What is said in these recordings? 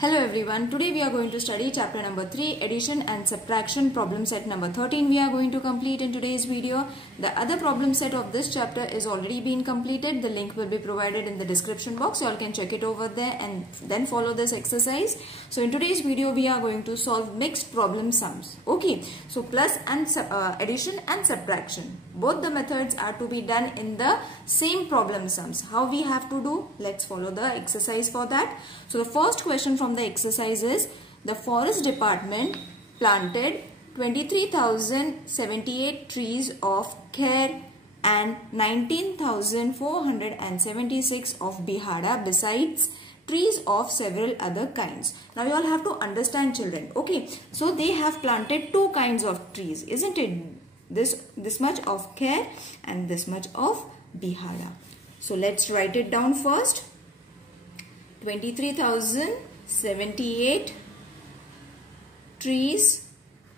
Hello everyone, today we are going to study chapter number 3, addition and subtraction, problem set number 13 we are going to complete in today's video. The other problem set of this chapter is already been completed. The link will be provided in the description box. You all can check it over there and then follow this exercise. So in today's video we are going to solve mixed problem sums. Okay, so plus and addition and subtraction. Both the methods are to be done in the same problem sums. How we have to do? Let's follow the exercise for that. So the first question from the exercise is, the forest department planted 23,078 trees of kher and 19,476 of bihada besides trees of several other kinds. Now you all have to understand, children. Okay, so they have planted two kinds of trees, isn't it? This much of kher and this much of bihada. So let's write it down first. 23,078 trees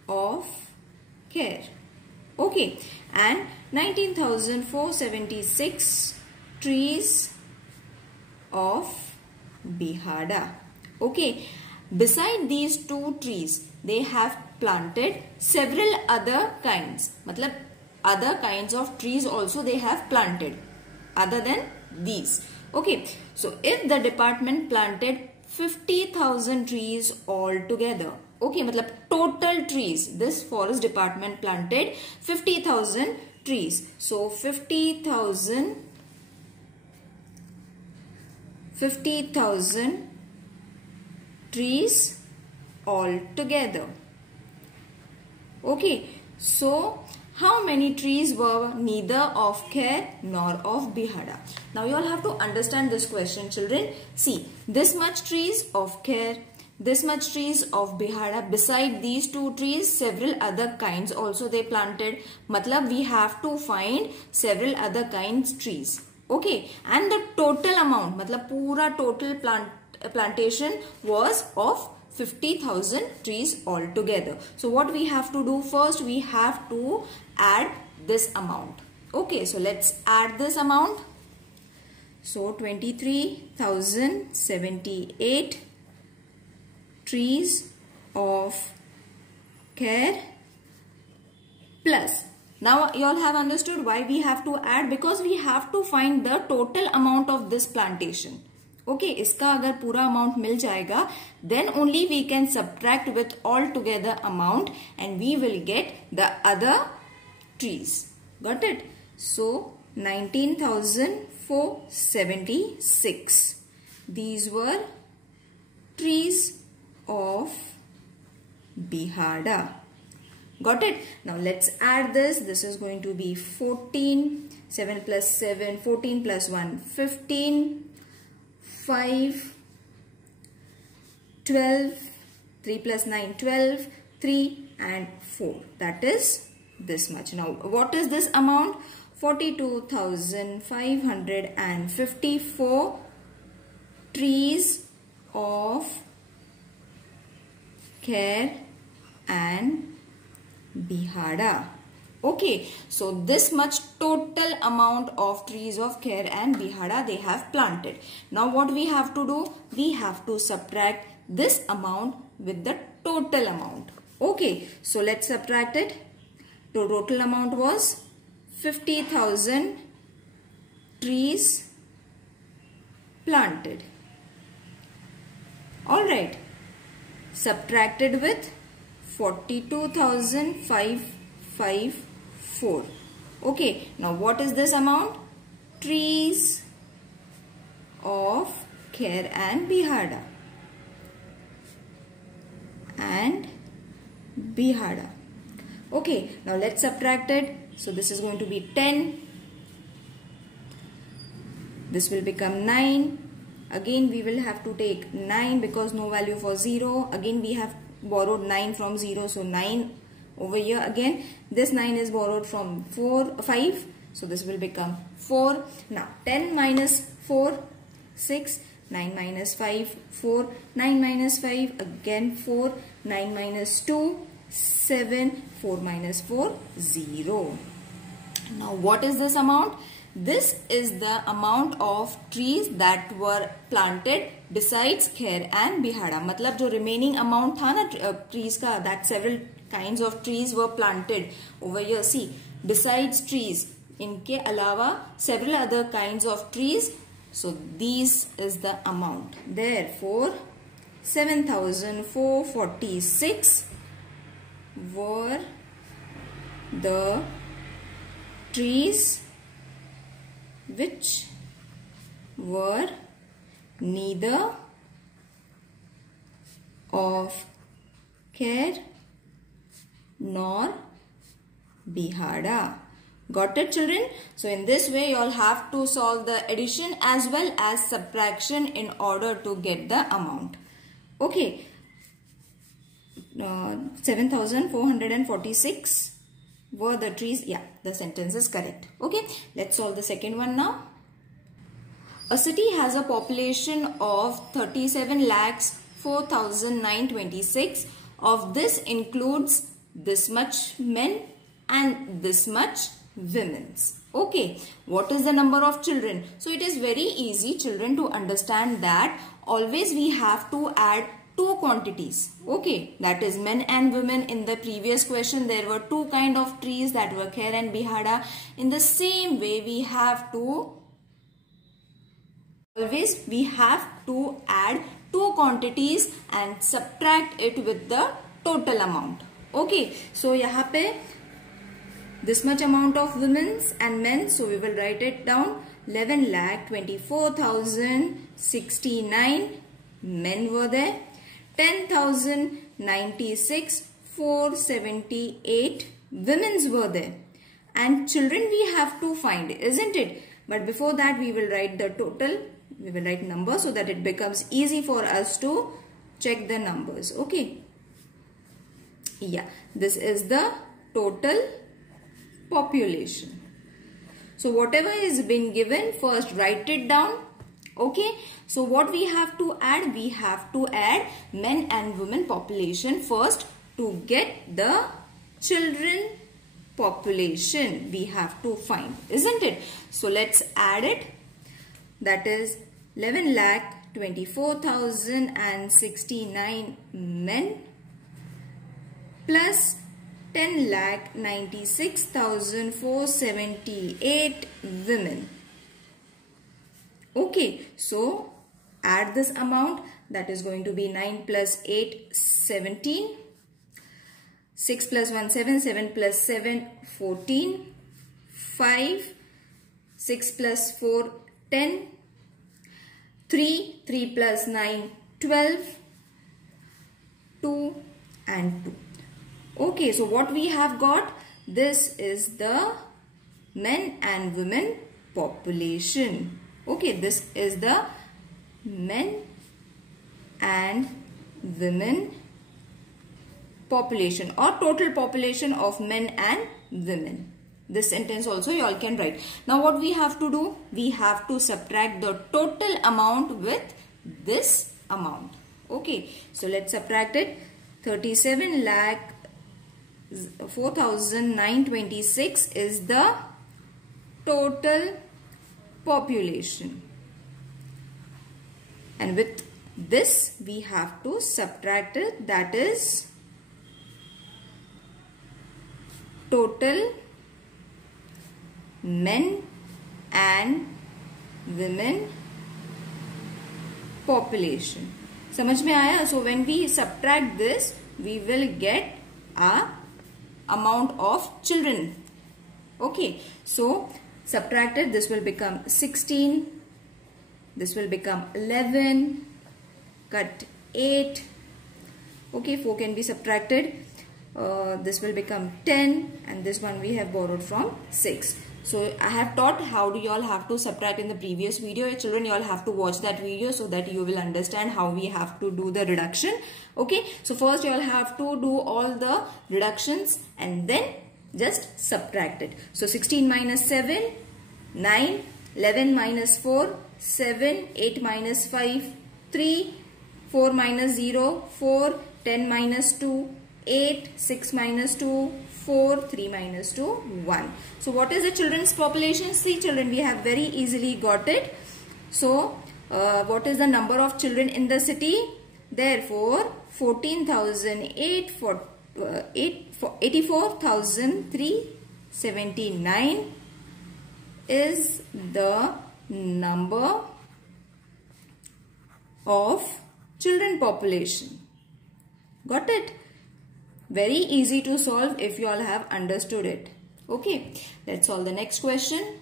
of kher. Okay, and 19,476 trees of bihada. Okay, beside these two trees, they have planted several other kinds. Matlab, other kinds of trees also they have planted other than these. Okay, so if the department planted 50,000 trees altogether, okay, matlab total trees, this forest department planted 50,000 trees. So 50,000 trees altogether. Okay, so how many trees were neither of kher nor of bihada? Now you all have to understand this question, children. See, this much trees of kher, this much trees of bihada. Beside these two trees, several other kinds also they planted. Matlab we have to find several other kinds trees. Okay, and the total amount, matlab pura total plantation was of 50,000 trees altogether. So what we have to do first, we have to add this amount. Okay, so let's add this amount. So 23,078 trees of kher plus. Now you all have understood why we have to add, because we have to find the total amount of this plantation. Okay, इसका अगर पूरा amount मिल जाएगा, then only we can subtract with all together amount and we will get the other trees. Got it? So 19,476. These were trees of bihada. Got it? Now let's add this. This is going to be 14. 7 plus 7, 14 plus 1, 15. 5, 12, 3 plus 9, 12, 3 and 4. That is this much. Now what is this amount? 42,554 trees of kher and bihada. Okay, so this much total amount of trees of kher and bihada they have planted. Now what we have to do? We have to subtract this amount with the total amount. Okay, so let's subtract it. The total amount was 50,000 trees planted. Alright, subtracted with 42,554. Okay, now what is this amount? Trees of kher and bihada. Okay, now let's subtract it. So this is going to be 10. This will become 9. Again we will have to take 9 because no value for 0. Again we have borrowed 9 from 0. So 9 over here again. This 9 is borrowed from 5. So this will become 4. Now 10 minus 4, 6. 9 minus 5, 4. 9 minus 5, again 4. 9 minus 2, 7. 4 minus 4, 0. Now what is this amount? this is the amount of trees that were planted besides Khair and Bihada. मतलब जो remaining amount था ना trees का, that several kinds of trees were planted over here. See, besides trees, इनके अलावा several other kinds of trees. So these is the amount. Therefore 7,446 were the trees which were neither of Khair nor Bihada. Got it, children? So in this way you all have to solve the addition as well as subtraction in order to get the amount. Okay, 7,446 were the trees. Yeah, the sentence is correct. Okay, let's solve the second one now. A city has a population of 37,04,926. Of this includes this much men and this much women's. Okay, what is the number of children? So it is very easy, children, to understand that always we have to add two quantities. Okay, that is men and women. In the previous question there were two kind of trees that were Khair and Bihada. In the same way we have to add two quantities and subtract it with the total amount. Okay, so यहाँ पे this much amount of women's and men, so we will write it down. 11,24,069 men were there. 10,096 478 women's were there. And children we have to find, isn't it? But before that we will write the total. We will write number so that it becomes easy for us to check the numbers. Okay. Yeah, this is the total population. So whatever is been given, first write it down. Okay, so what we have to add? We have to add men and women population first to get the children population we have to find, isn't it? So let's add it. That is 11,24,069 men plus 10,96,478 women. Okay, so add this amount. That is going to be 9 plus 8, 17. 6 plus 1, 7. 7 plus 7, 14. 5. 6 plus 4, 10. 3. 3 plus 9, 12. 2 and 2. Okay, so what we have got? This is the men and women population. Okay, this is the men and women population or total population of men and women. This sentence also you all can write. Now what we have to do? We have to subtract the total amount with this amount. Okay, so let's subtract it. 37,04,926 is the total population, and with this we have to subtract it, that is total men and women population. समझ में आया? So when we subtract this we will get a amount of children. Okay, so subtracted, this will become 16, this will become 11, cut 8. Okay, 4 can be subtracted. This will become 10, and this one we have borrowed from 6. So I have taught how do you all have to subtract in the previous video. Children, you all have to watch that video so that you will understand how we have to do the reduction. Okay, so first you all have to do all the reductions and then just subtract it. So 16 minus 7, 9, 11 minus 4, 7, 8 minus 5, 3, 4 minus 0, 4, 10 minus 2, 8, 6 minus 2, 4, 3 minus 2, 1. So what is the children's population? See children, we have very easily got it. So what is the number of children in the city? Therefore 84,379 is the number of children population. Got it? Very easy to solve if you all have understood it. Okay, let's solve the next question.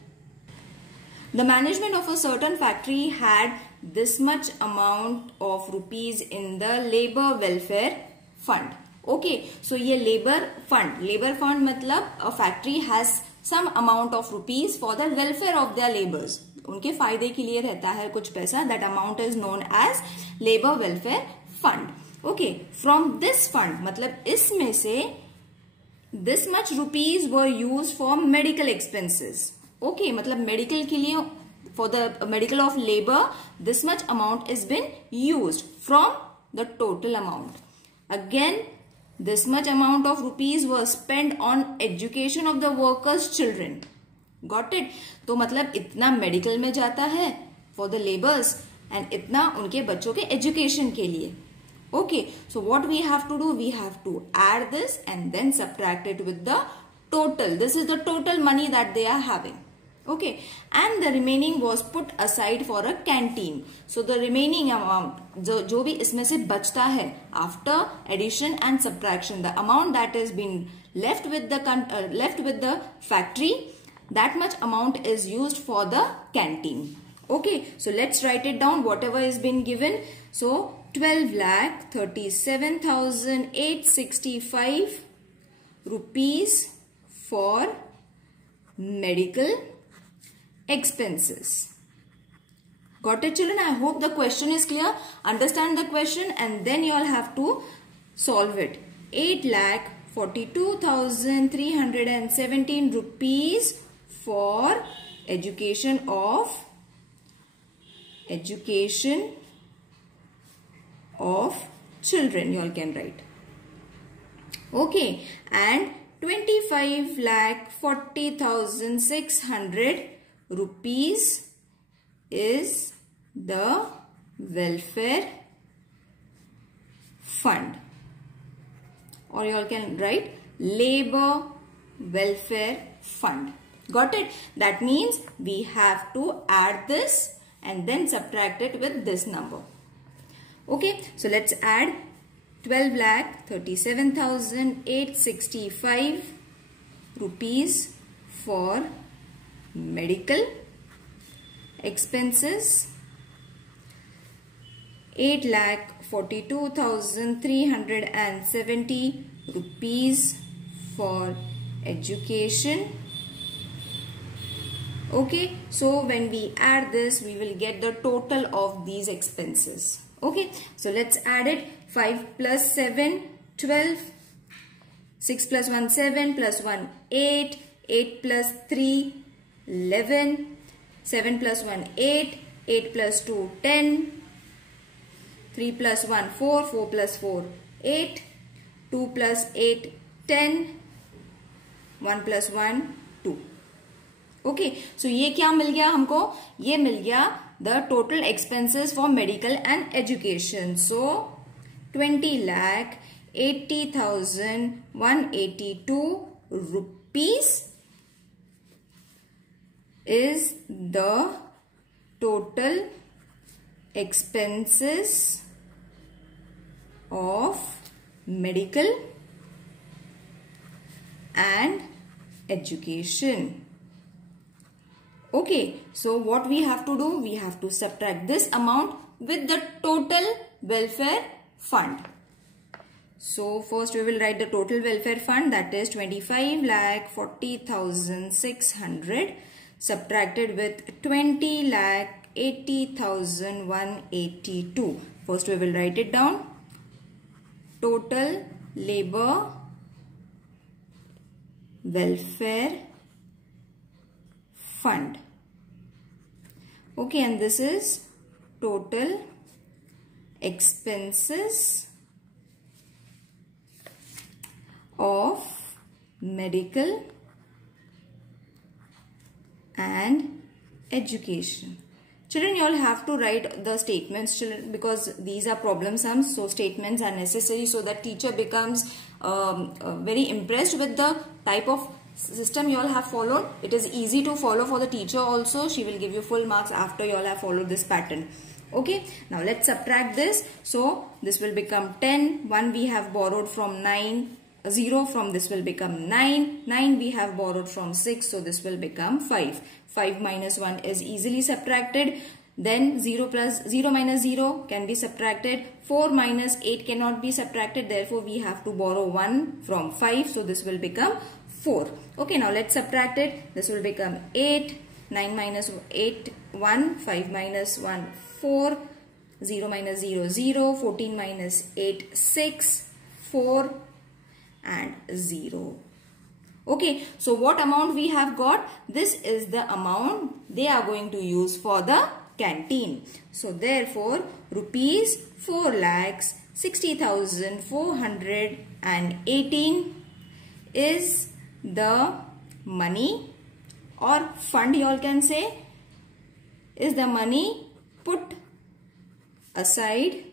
The management of a certain factory had this much amount of rupees in the labor welfare fund. Okay, so ये labor fund मतलब a factory has some amount of rupees for the welfare of their laborers. उनके फायदे के लिए रहता है कुछ पैसा. That amount is known as labor welfare fund. Okay, from this fund मतलब इसमें से this much rupees were used for medical expenses. Okay, मतलब medical के लिए for the medical of labor this much amount is been used from the total amount. Again, this much amount of rupees was spent on education of the workers' children. Got it? तो मतलब इतना medical में जाता है for the laborers and इतना उनके बच्चों के education के लिए. Okay, so what we have to do? We have to add this and then subtract it with the total. This is the total money that they are having. Okay, and the remaining was put aside for a canteen. So the remaining amount, जो भी इसमें से बचता है after addition and subtraction, the amount that is been left with the factory, that much amount is used for the canteen. Okay, so let's write it down. Whatever is been given. So 12,37,865 rupees for medical expenses. Got it children? I hope the question is clear. Understand the question and then you all have to solve it. 8,42,317 rupees for education of children, you all can write. Okay, and 25,40,600 rupees is the welfare fund, or you all can write labor welfare fund. Got it? That means we have to add this and then subtract it with this number. Okay, so let's add 12,37,865 rupees for medical expenses, 8,42,370 rupees for education. Okay, so when we add this, we will get the total of these expenses. Okay, so let's add it. 5 plus 7, 12. 6 plus 1, 7 plus 1, 8. 8 plus 3, 11. 7 plus 1, 8. 8 plus 2, 10. 3 plus 1, 4. 4 plus 4, 8. 2 plus 8, 10. 1 plus 1, 2. Okay, so ये क्या मिल गया हमको? ये मिल गया the total expenses for medical and education. So 20,80,182 rupees is the total expenses of medical and education. Okay, so what we have to do? We have to subtract this amount with the total welfare fund. So first we will write the total welfare fund, that is 25,40,600 subtracted with 20,80,182. First we will write it down. Total labor welfare fund. Okay, and this is total expenses of medical and education. Children, you all have to write the statements, children, because these are problem sums. So statements are necessary so that teacher becomes very impressed with the type of system you all have followed. It is easy to follow for the teacher also. She will give you full marks after you all have followed this pattern. Okay, now let's subtract this. So this will become 10. 1 we have borrowed from 9. 0 from this will become 9. 9 we have borrowed from 6. So this will become 5. 5 minus 1 is easily subtracted. Then 0 minus 0 can be subtracted. 4 minus 8 cannot be subtracted. Therefore, we have to borrow 1 from 5. So this will become 4. Okay, now let's subtract it. This will become 8. 9 minus 8, 1. 5 minus 1, 4. 0 minus 0, 0. 14 minus 8, 6. 4 and 0. Okay, so what amount we have got? This is the amount they are going to use for the canteen. So therefore, rupees 4,60,418 is the money or fund, you all can say, is the money put aside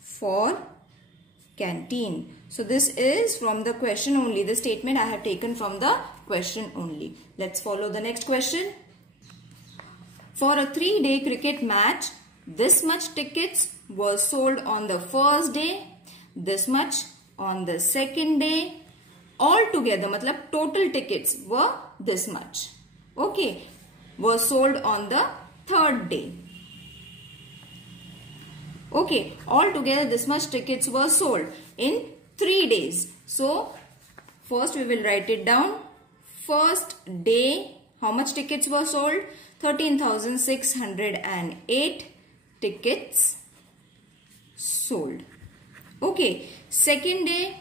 for canteen. So this is from the question only. The statement I have taken from the question only. Let's follow the next question. For a 3-day cricket match, this much tickets were sold on the first day, this much on the second day. Altogether, matlab total tickets were this much. Okay, were sold on the third day. Okay, altogether this much tickets were sold in 3 days. So, first we will write it down. First day, how much tickets were sold? 13,608 tickets sold. Okay, second day,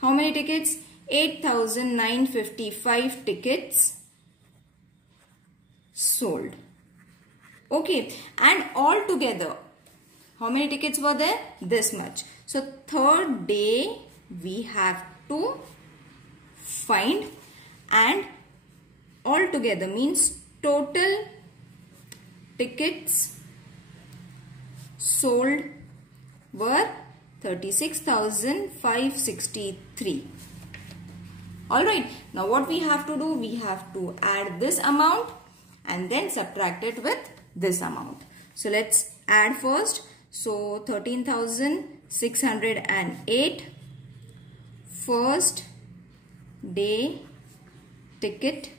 how many tickets? 8,955 tickets sold. Okay, and all together, how many tickets were there? This much. So, third day we have to find, and all together means total tickets sold were 36,563. Alright, now what we have to do? We have to add this amount and then subtract it with this amount. So let's add first. So 13,608 first day ticket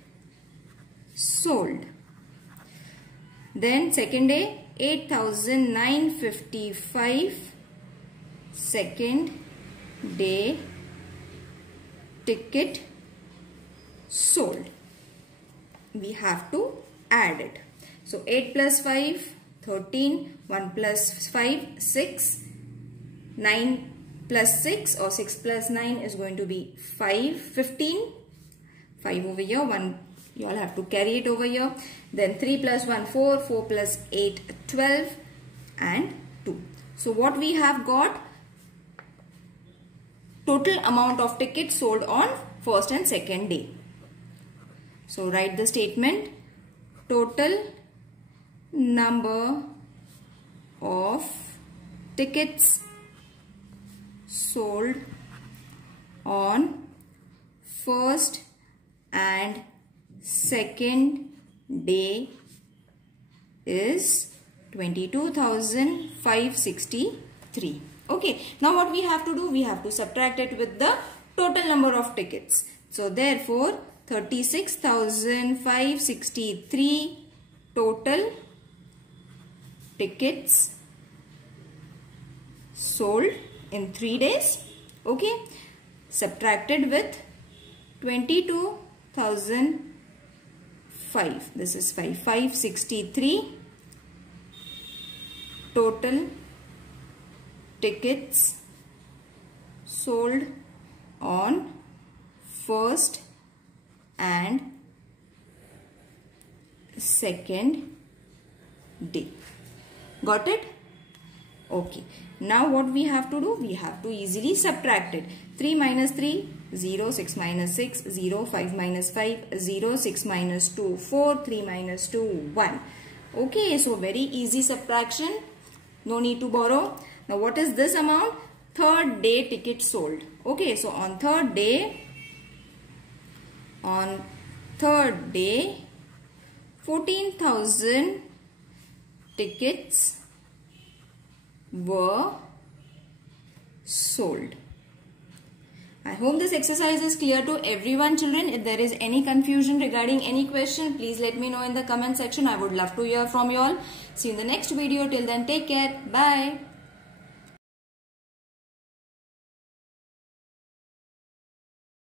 sold. Then second day 8,955 second day ticket sold. We have to add it. So 8 plus 5, 13, 1 plus 5, 6, 9 plus 6 or 6 plus 9 is going to be 5, 15, 5 over here, 1 you all have to carry it over here. Then 3 plus 1, 4, 4 plus 8, 12 and 2. So what we have got? Total amount of tickets sold on first and second day. So write the statement. Total number of tickets sold on first and second day is 22,563. Okay, now what we have to do? We have to subtract it with the total number of tickets. So therefore 36,563 total tickets sold in 3 days. Okay, subtracted with 22,005. This is 563 total tickets sold on first and second day. Got it? Okay. Now what we have to do? We have to easily subtract it. 3 minus 3, 0. 6 minus 6, 0. 5 minus 5, 0. 6 minus 2, 4. 3 minus 2, 1. Okay, so very easy subtraction. No need to borrow. Now what is this amount? Third day ticket sold. Okay, so on third day, 14,000 tickets were sold. I hope this exercise is clear to everyone, children. If there is any confusion regarding any question, please let me know in the comment section. I would love to hear from you all. See you in the next video. Till then, take care. Bye.